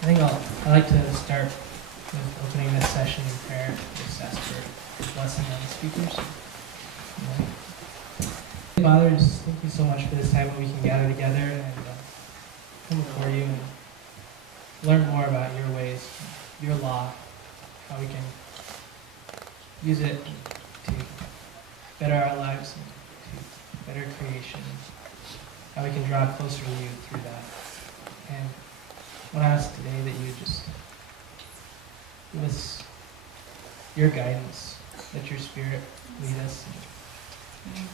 I think I'd like to start with opening this session in prayer. Just ask for blessing on the speakers. Father, just thank you so much for this time when we can gather together and come before you and learn more about your ways, your law, how we can use it to better our lives and to better creation, how we can draw closer to you through that. And I want to ask today that you just give us your guidance, let your Spirit lead us, and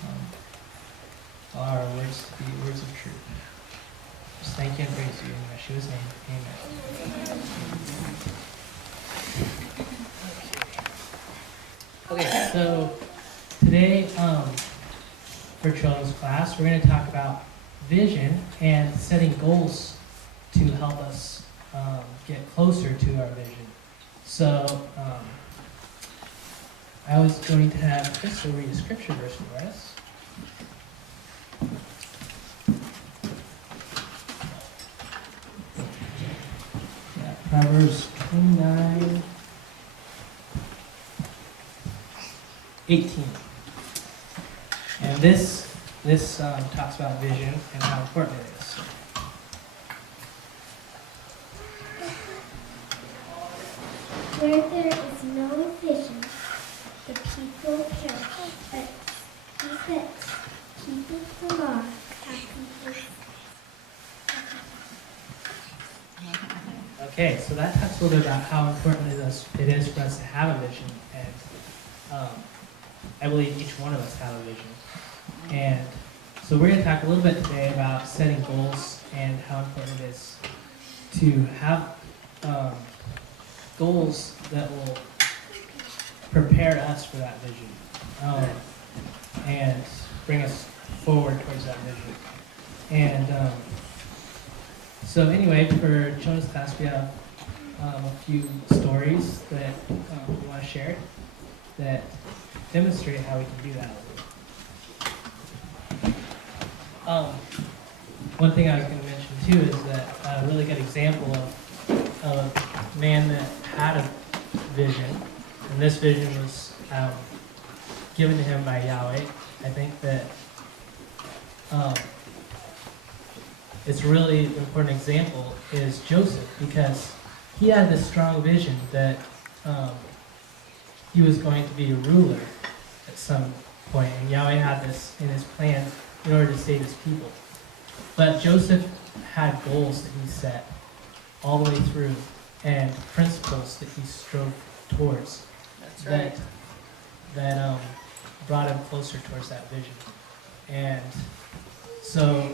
allow our words to be words of truth. Just thank you and praise you in Yeshua's name. Amen. Okay, so today for children's class, we're going to talk about vision and setting goals to help us get closer to our vision. So I was going to have Crystal read a scripture verse for us. Yeah, Proverbs 29:18. And this talks about vision and how important it is. Where there is no vision, the people perish, but he that keepeth the law, happy is. Okay, so that talks a little bit about how important it is for us to have a vision, and I believe each one of us have a vision. And so we're going to talk a little bit today about setting goals and how important it is to have goals that will prepare us for that vision and bring us forward towards that vision. And so anyway, for children's class, we have a few stories that we want to share that demonstrate how we can do that. One thing I was going to mention too is that a really good example of a man that had a vision, and this vision was given to him by Yahweh. I think that it's a really important example is Joseph, because he had this strong vision that he was going to be a ruler at some point, and Yahweh had this in his plan in order to save his people. But Joseph had goals that he set all the way through, and principles that he strove towards. That's right. That brought him closer towards that vision. And so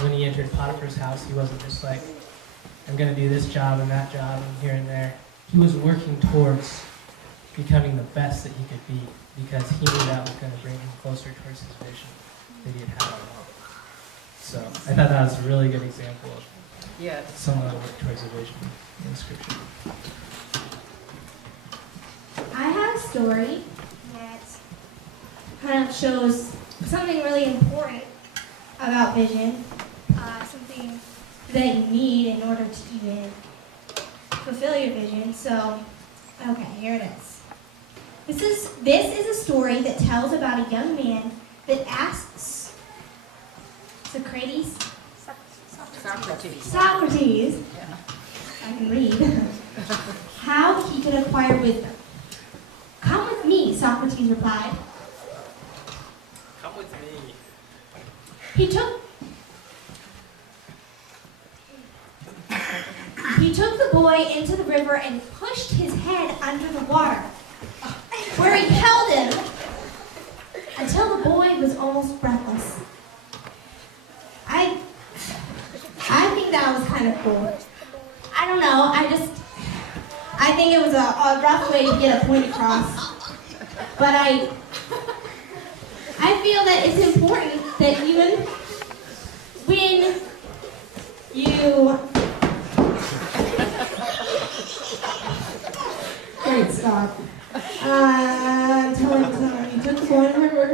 when he entered Potiphar's house, he wasn't just like, I'm going to do this job and that job and here and there. He was working towards becoming the best that he could be, because he knew that was going to bring him closer towards his vision that he had had all along. So I thought that was a really good example of someone who worked towards a vision in Scripture. I have a story that kind of shows something really important about vision, something that you need in order to even fulfill your vision. So, okay, here it is. This is a story that tells about a young man that asks Socrates, Yeah. I can read, how he could acquire wisdom. Come with me, Socrates replied. Come with me. He took the boy into the river and pushed his head under the water, where he held him until the boy was almost breathless. I think that was kind of cool. I don't know, I think it was a rough way to get a point across. But I feel that it's important that even when you... Great, stop. Tell him you took the boy in the river.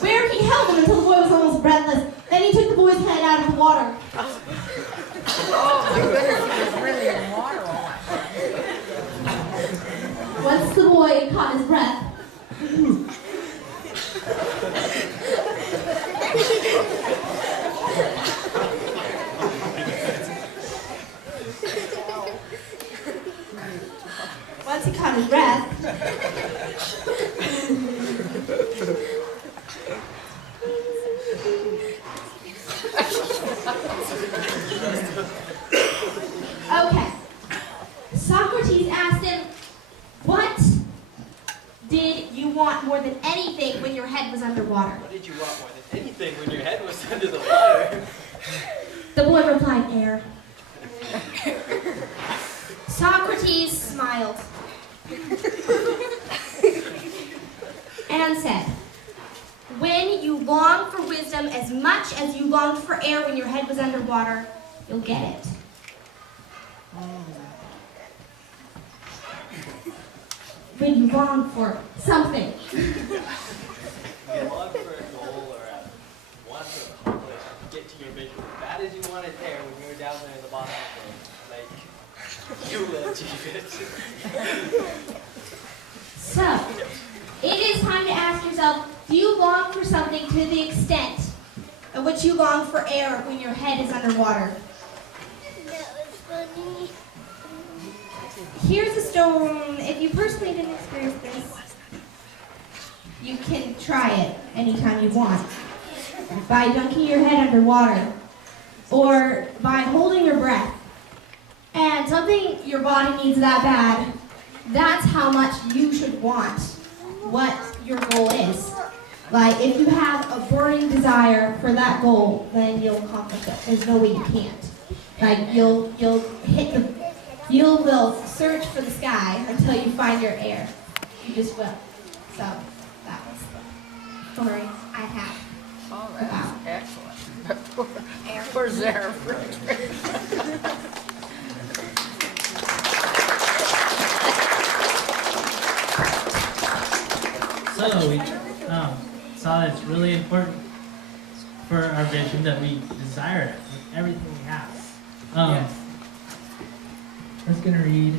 Where he held him until the boy was almost breathless. Then he took the boy's head out of the water. Oh my goodness, he was really in water all that. Once the boy caught his breath, once he caught his breath, okay. Socrates asked him, what did you want more than anything when your head was underwater? What did you want more than anything when your head was under the water? The boy replied, air. Socrates smiled and said, when you long for wisdom as much as you longed for air when your head was underwater, you'll get it. When you long for something. You long for a goal or want to accomplish, get to your vision as bad as you want it there when you're down there in the bottom of the lake. You will achieve it. So, it is time to ask yourself, do you long for something to the extent at which you long for air when your head is underwater? That was funny. Here's a stone. If you personally didn't experience this, you can try it anytime you want. By dunking your head underwater, or by holding your breath. And something your body needs that bad, that's how much you should want what your goal is. Like, if you have a burning desire for that goal, then you'll accomplish it. There's no way you can't. Like, you'll search for the sky until you find your air. You just will. So, that was the story I have. Oh, that's excellent. Where's there? So we saw that it's really important for our vision that we desire it with everything we have. Yes. I was going to read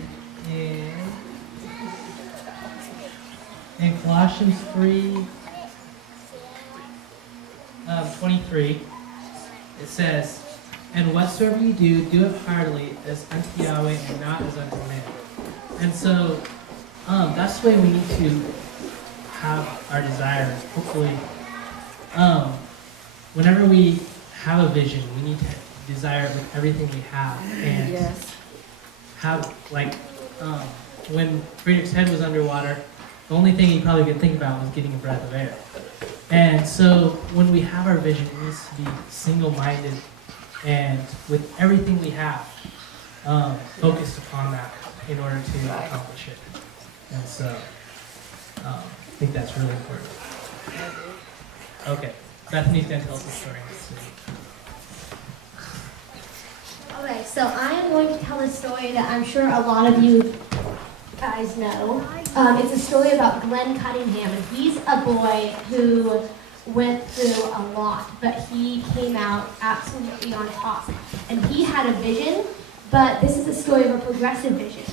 in Colossians 3, 23, it says, and whatsoever you do, do it heartily as unto Yahweh and not as unto men. And so that's the way we need to have our desires. Hopefully, whenever we have a vision, we need to desire it with everything we have. And Yes. have, like, when Friedrich's head was underwater, the only thing he probably could think about was getting a breath of air. And so when we have our vision, it needs to be single-minded and with everything we have, focused upon that in order to accomplish it. And so I think that's really important. Okay, Bethany's going to tell us a story. Okay, so I am going to tell a story that I'm sure a lot of you guys know. It's a story about Glenn Cunningham, and he's a boy who went through a lot, but he came out absolutely on top. And he had a vision, but this is a story of a progressive vision.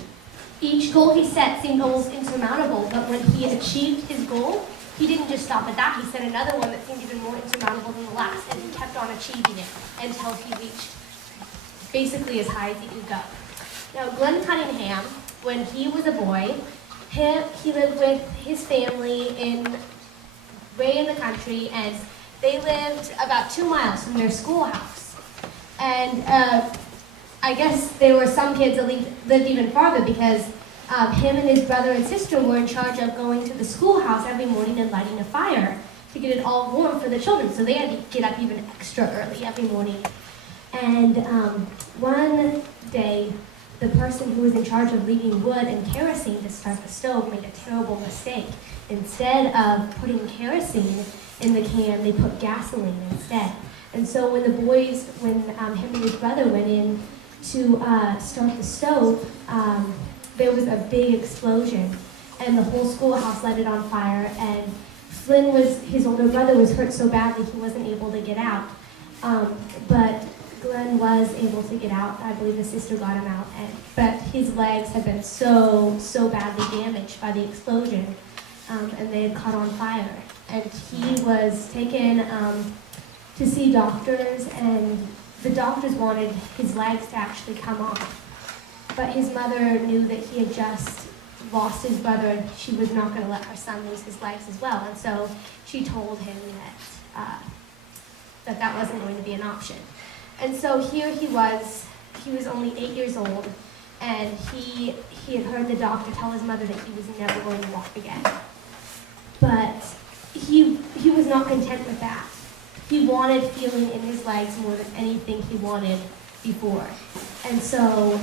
Each goal he set seemed almost insurmountable, but when he achieved his goal, he didn't just stop at that. He set another one that seemed even more insurmountable than the last, and he kept on achieving it until he reached basically as high as he could go. Now, Glenn Cunningham, when he was a boy, he lived with his family way in the country, and they lived about 2 miles from their schoolhouse. And I guess there were some kids that lived even farther because him and his brother and sister were in charge of going to the schoolhouse every morning and lighting a fire to get it all warm for the children. So they had to get up even extra early every morning. And one day, the person who was in charge of leaving wood and kerosene to start the stove made a terrible mistake. Instead of putting kerosene in the can, they put gasoline instead. And so when him and his brother went in to start the stove, there was a big explosion, and the whole schoolhouse lighted on fire, and his older brother was hurt so badly he wasn't able to get out. But Glenn was able to get out. I believe his sister got him out, but his legs had been so badly damaged by the explosion, and they had caught on fire. And he was taken to see doctors, and the doctors wanted his legs to actually come off. But his mother knew that he had just lost his brother, and she was not going to let her son lose his legs as well. And so she told him that wasn't going to be an option. And so here he was only 8 years old, and he had heard the doctor tell his mother that he was never going to walk again. But he was not content with that. He wanted feeling in his legs more than anything he wanted before. And so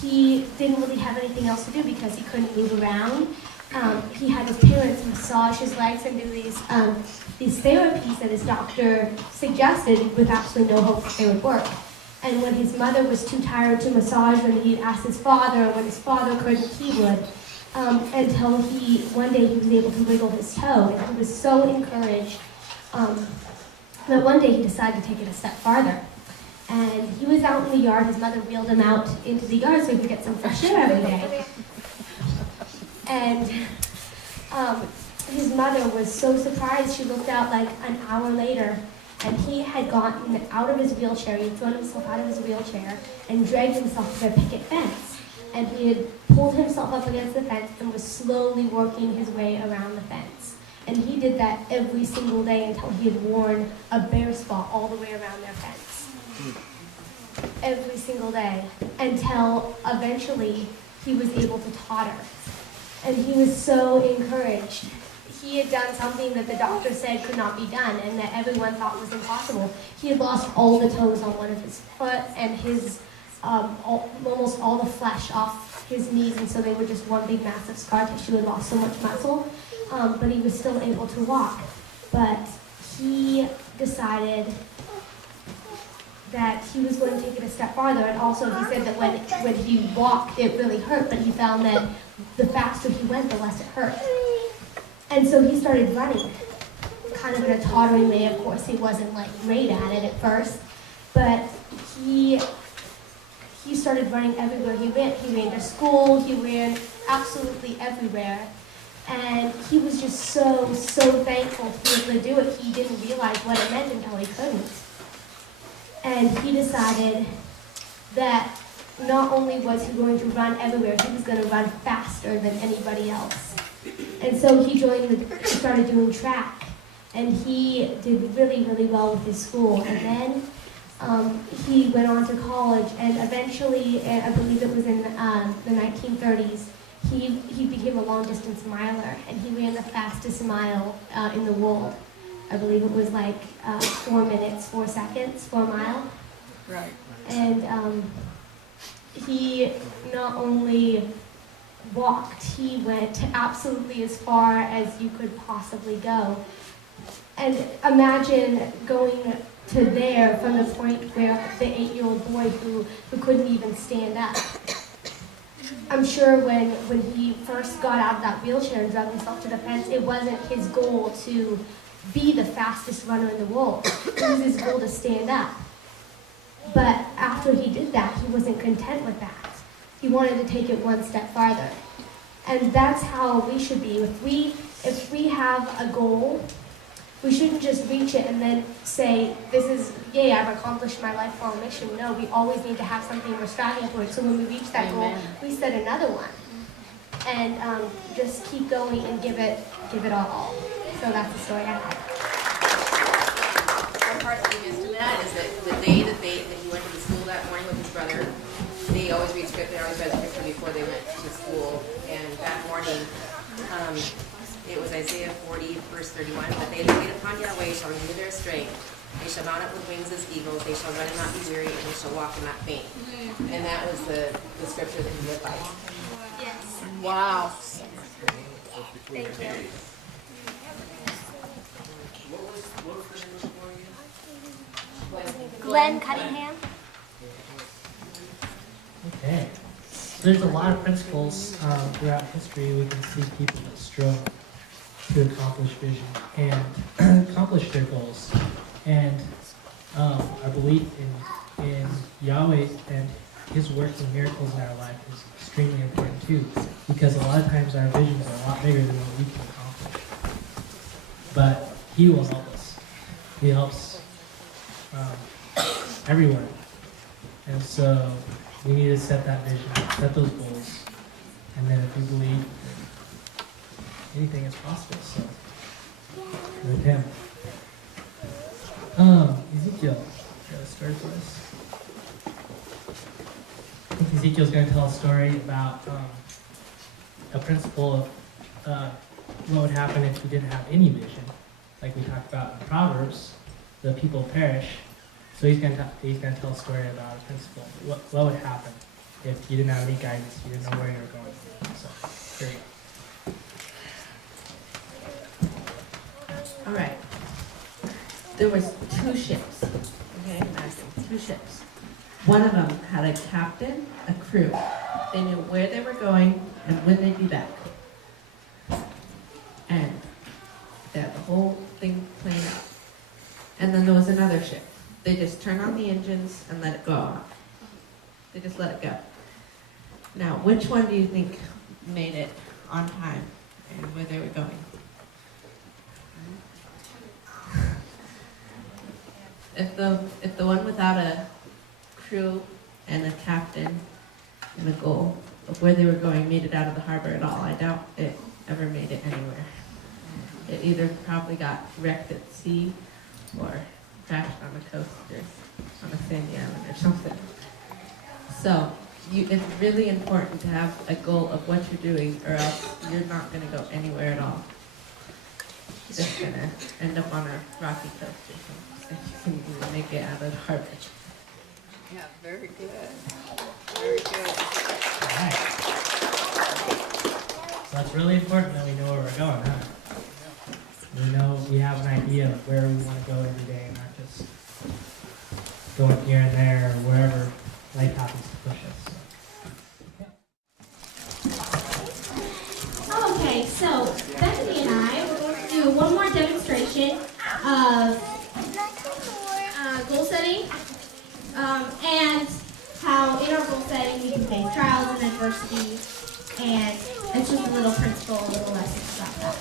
he didn't really have anything else to do because he couldn't move around. He had his parents massage his legs and do these therapies that his doctor suggested with absolutely no hope that they would work. And when his mother was too tired to massage, when he'd ask his father, or when his father couldn't, he would. Until one day he was able to wiggle his toe, and he was so encouraged that one day he decided to take it a step farther. And he was out in the yard. His mother wheeled him out into the yard so he could get some fresh air every day. And his mother was so surprised. She looked out like an hour later, and he had gotten out of his wheelchair. He had thrown himself out of his wheelchair and dragged himself to the picket fence. And he had pulled himself up against the fence and was slowly working his way around the fence. And he did that every single day until he had worn a bare spot all the way around their fence. Every single day, until eventually he was able to totter. And he was so encouraged. He had done something that the doctor said could not be done and that everyone thought was impossible. He had lost all the toes on one of his foot and his almost all the flesh off his knees, and so they were just one big massive scar tissue. He had lost so much muscle, but he was still able to walk. But he decided that he was going to take it a step farther, and also he said that when he walked, it really hurt, but he found that the faster he went, the less it hurt. And so he started running, kind of in a tottering way. Of course, he wasn't like great at it at first, but he started running everywhere he went. He ran to school, he ran absolutely everywhere. And he was just so thankful to be able to do it. He didn't realize what it meant until he couldn't. And he decided that not only was he going to run everywhere, he was going to run faster than anybody else. And so he started doing track, and he did really, really well with his school. And then he went on to college, and eventually, I believe it was in the 1930s, he became a long-distance miler, and he ran the fastest mile in the world. I believe it was like 4 minutes, 4 seconds, 4 mile. Right. And he not only walked, he went absolutely as far as you could possibly go. And imagine going to there from the point where the 8-year-old boy who couldn't even stand up. I'm sure when he first got out of that wheelchair and dragged himself to the fence, it wasn't his goal to be the fastest runner in the world. It was his goal to stand up. But after he did that, he wasn't content with that. He wanted to take it one step farther. And that's how we should be. If we have a goal, we shouldn't just reach it and then say, this is, yay, I've accomplished my lifelong mission. No, we always need to have something we're striving for. So when we reach that goal, we set another one. And just keep going and give it our all. So that's the story I have. One part that we missed in that is that the day that he went to the school that morning with his brother, they always read scripture before they went to school. And that morning, it was Isaiah 40, verse 31. But they that wait upon Yahweh shall renew their strength. They shall mount up with wings as eagles. They shall run and not be weary, and they shall walk and not faint. And that was the scripture that he lived by. Yes. Wow. Thank you. What was the name of the boy again? Glenn Cunningham. Okay. There's a lot of principles throughout history. We can see people that strove to accomplish vision and accomplish their goals. And our belief in Yahweh and His works and miracles in our life is extremely important too, because a lot of times our visions are a lot bigger than what we can accomplish. But He will help us. He helps everyone. And so we need to set that vision, set those goals, and then if we believe, anything is possible. So with Him. Ezekiel, you got a story for us? I think Ezekiel's going to tell a story about a principle of what would happen if we didn't have any vision, like we talked about in Proverbs. The people perish. So he's going to tell a story about a principle. What would happen if you didn't have any guidance, you didn't know where you were going? So here you go. All right. There was 2 ships. Okay, imagine 2 ships. One of them had a captain, a crew. They knew where they were going and when they'd be back. And they had the whole thing planned out. And then there was another ship. They just turned on the engines and let it go. They just let it go. Now, which one do you think made it on time and where they were going? If the one without a crew and a captain and a goal of where they were going made it out of the harbor at all, I doubt it ever made it anywhere. It either probably got wrecked at sea or crashed on the coast or on a sandy island or something. So it's really important to have a goal of what you're doing, or else you're not going to go anywhere at all. You're just going to end up on a rocky coast or something. You can make it out of the harbor. Yeah, very good. Very good. All right. So it's really important that we know where we're going, huh? We know we have an idea of where we want to go every day, and not just going here and there or wherever life happens to push us. Okay, so Bethany and I will do one more demonstration of goal setting, and how in our goal setting we can face trials and adversity, and it's just a little principle, a little lesson about that.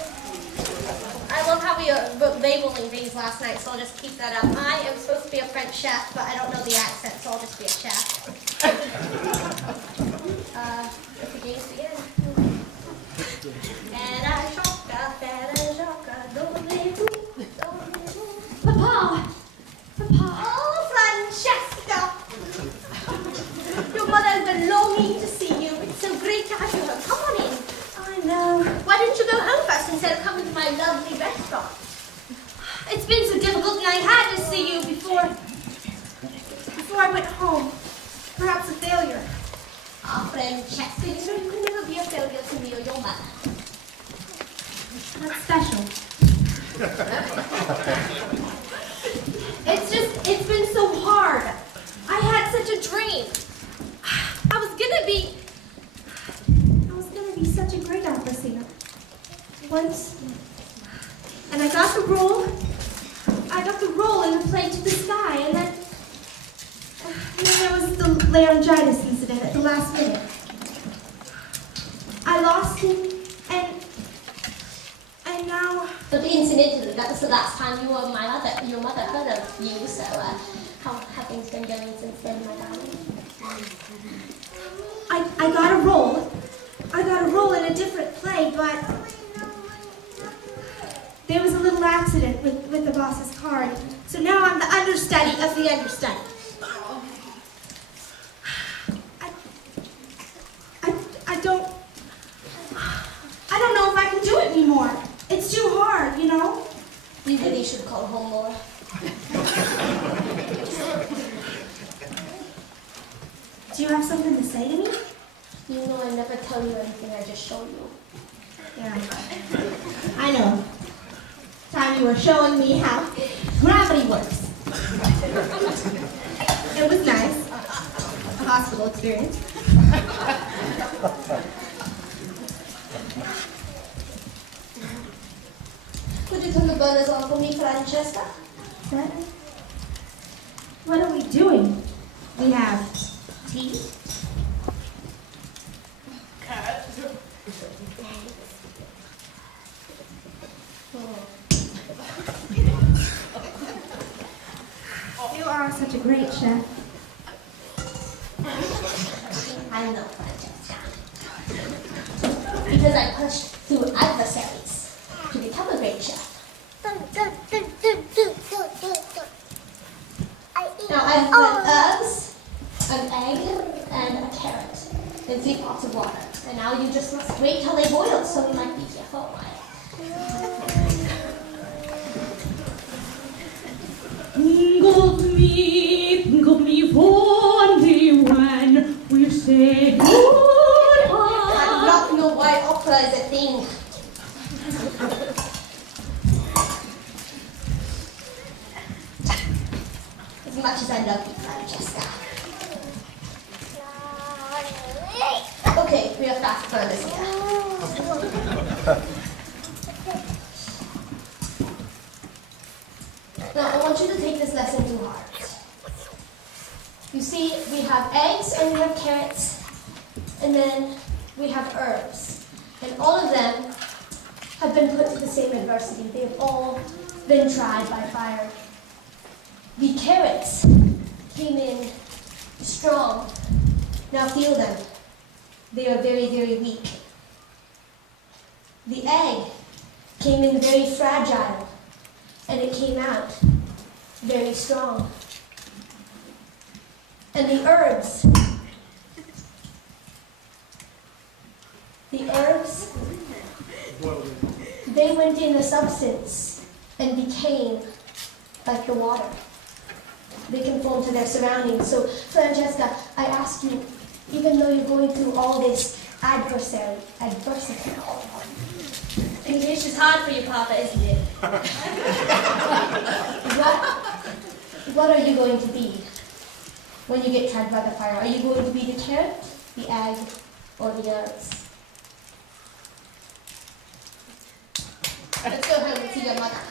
I love how we wrote labeling things last night, so I'll just keep that up. I am supposed to be a French chef, but I don't know the accent, so I'll just be a chef. Let the games begin. Papa! Oh, Francesca! Your mother has been longing to see you. It's so great to have you home. Come on in. I know. Why didn't you go home first instead of coming to my lovely restaurant? It's been so difficult, and I had to see you before I went home. Perhaps a failure. Ah, Francesca, you know you could never be a failure to me or your mother. That's special. It's been so hard. I had such a dream. I was gonna be such a great opera singer. Once, and I got the role in the play To the Sky, and then there was the laryngitis incident at the last minute. I lost him, and now... But incidentally, that was the last time your mother heard of you, so how have things been going since then, my darling? I got a role. I got a role in a different play, but there was a little accident with the boss's car, and so now I'm the understudy of the understudy. I don't know if I can do it anymore. It's too hard, you know? You really should call home more. Do you have something to say to me? You know I never tell you anything, I just show you. Yeah. I know. Time you were showing me how gravity works. It was nice. A hospital experience. Could you turn the burners on for me, Francesca? Certainly. What are we doing? We have tea. You are such a great chef. I know, Francesca. Because I pushed through adversaries to become a great chef. Now I've put herbs, an egg, and a carrot in 3 pots of water. And now you just must wait till they boil, so we might be here for a while. Think of me fondly when we say goodbye. I'm not know why opera is a thing. As much as I love you, Francesca. Okay, we have fast burners here. Now, I want you to take this lesson to heart. You see, we have eggs and we have carrots, and then we have herbs. And all of them have been put to the same adversity. They've all been tried by fire. The carrots came in strong. Now feel them. They are very, very weak. The egg came in very fragile, and it came out very strong. And the herbs, they went in the substance and became like the water. They conform to their surroundings. So, Francesca, I ask you, even though you're going through all this adversity, English is hard for you, Papa, isn't it? What are you going to be when you get tried by the fire? Are you going to be the carrot, the egg, or the herbs? Let's go home and see your mother.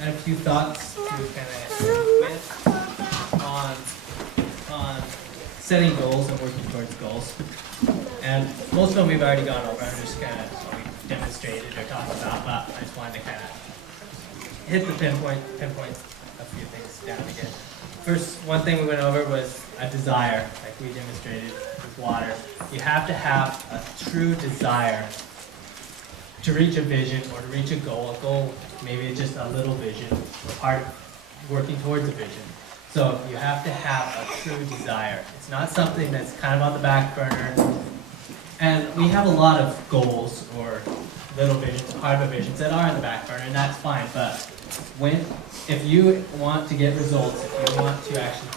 I have a few thoughts to kind of with on setting goals and working towards goals. And most of them we've already gone over. I'm just kind of demonstrated or talked about, but I just wanted to kind of hit the pinpoint a few things down again. First, one thing we went over was a desire, like we demonstrated with water. You have to have a true desire to reach a vision or to reach a goal. A goal, maybe it's just a little vision, or part of working towards a vision. So you have to have a true desire. It's not something that's kind of on the back burner. And we have a lot of goals or little visions, part of visions that are in the back burner, and that's fine. But if you want to get results, if you want to actually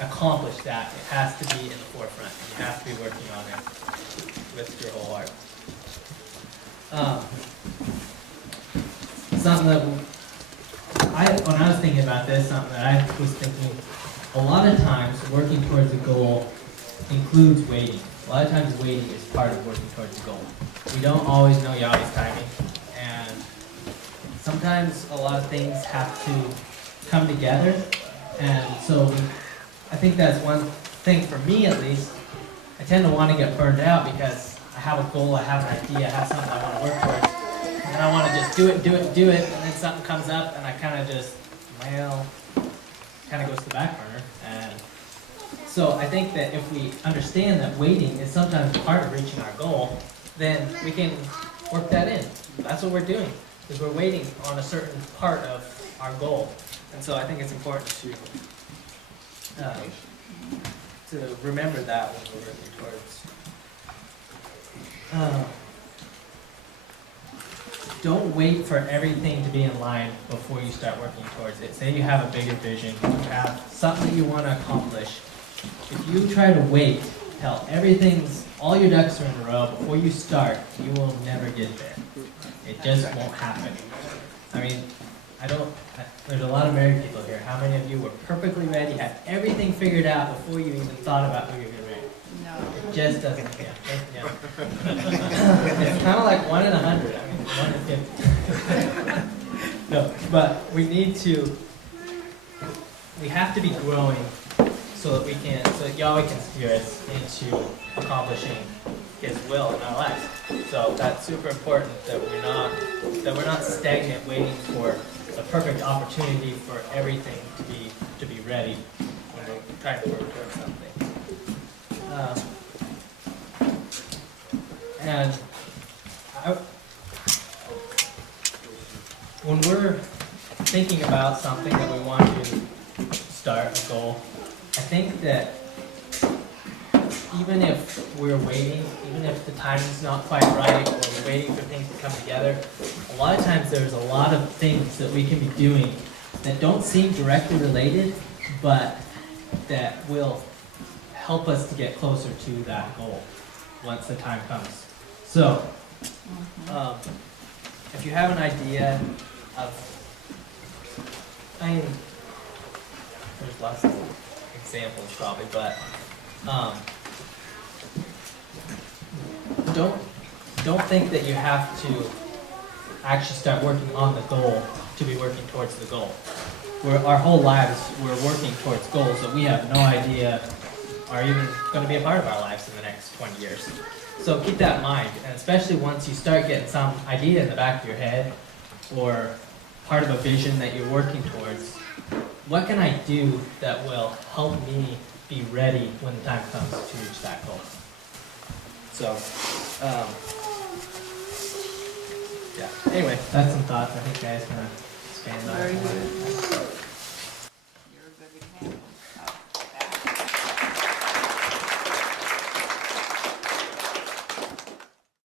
accomplish that, it has to be in the forefront. You have to be working on it with your whole heart. Something that when I was thinking about this, something that I was thinking, a lot of times working towards a goal includes waiting. A lot of times waiting is part of working towards a goal. We don't always know Yahweh's timing, and sometimes a lot of things have to come together, and so I think that's one thing for me at least. I tend to want to get burned out because I have a goal, I have an idea, I have something I want to work towards, and I want to just do it, and then something comes up, and I kind of just, kind of goes to the back burner. And so I think that if we understand that waiting is sometimes part of reaching our goal, then we can work that in. That's what we're doing, is we're waiting on a certain part of our goal. And so I think it's important to remember that when we're working towards. Don't wait for everything to be in line before you start working towards it. Say you have a bigger vision, you have something you want to accomplish. If you try to wait till all your ducks are in a row before you start, you will never get there. It just won't happen. I mean, there's a lot of married people here. How many of you were perfectly ready, had everything figured out before you even thought about who you're going to marry? No. It just doesn't, yeah. It's kind of like 1 in 100. I mean, 1 in 50. No, but we have to be growing so that Yahweh can steer us into accomplishing His will in our lives. So that's super important that we're not stagnant waiting for the perfect opportunity for everything to be ready when we're trying to work towards something. When we're thinking about something that we want to start, a goal, I think that even if we're waiting, even if the timing's not quite right, or we're waiting for things to come together, a lot of times there's a lot of things that we can be doing that don't seem directly related, but that will help us to get closer to that goal once the time comes. So, if you have an idea there's lots of examples probably, but don't think that you have to actually start working on the goal to be working towards the goal. Our whole lives we're working towards goals that we have no idea are even going to be a part of our lives in the next 20 years. So keep that in mind, and especially once you start getting some idea in the back of your head or part of a vision that you're working towards, what can I do that will help me be ready when the time comes to reach that goal? So, yeah. Anyway, that's some thoughts. I think guys kind of